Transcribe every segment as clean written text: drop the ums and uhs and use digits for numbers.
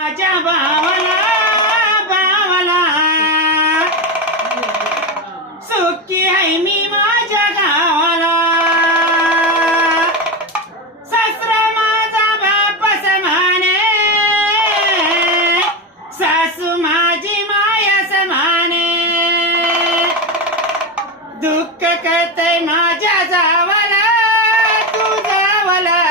माझ्या भावाला सुखी आहे मी माझ्या गावाला. सासरा माझा बाप समाने, सासू माझी माया समाने. दुःख करतय माझ्या जावाला, तू जावाला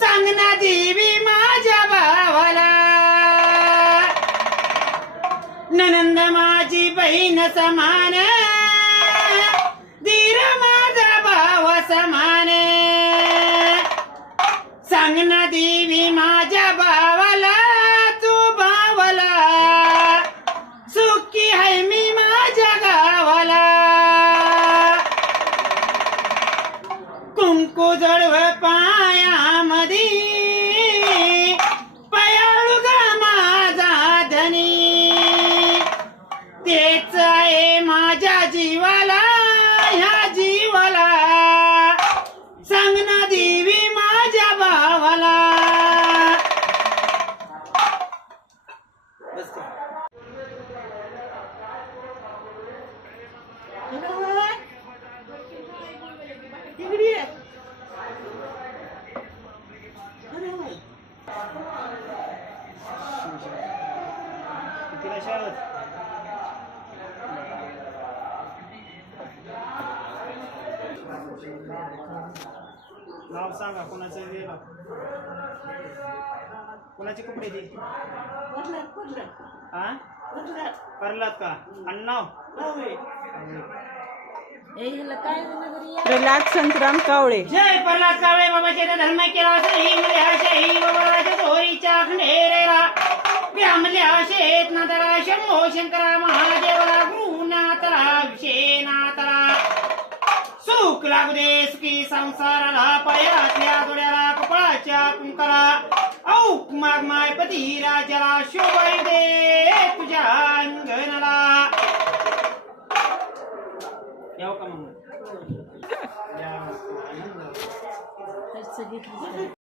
सांग ना देवी माझ्या भावाला. ननंद माझी बहीण समान, धीर माझा भाव समान. सांग ना देवी माझ्या भावाला, तू भावाला सुखी आहे मी माझ्या गावाला. कुंकू जळव पायामधी, पयाळू ग माझा धनी. तेच आहे माझ्या जीवाला, ह्या जीवाला सांग ना देवी माझ्या भावाला. नाव सांगा कोणाचं गेलं, कोणाची कपडे ती हा करलात का अण्णा. प्रल्हाद संतराम कावळे. जय प्रल्हाद कावळे बाबाचे धर्म केला सही मल्याशही बाबाच्या चोरीच्या खंडेरेला व्यामल्या शेत नातला शंभो शंकरा महादेवला गुरुनाथला विषेनाथला. सुख लागू दे सुखी संसाराला, पायातल्या जोड्याला कपाळाच्या कुंकाला. औक माग माय पती राजाला शोभाई दे तुझ्या अंगणाला.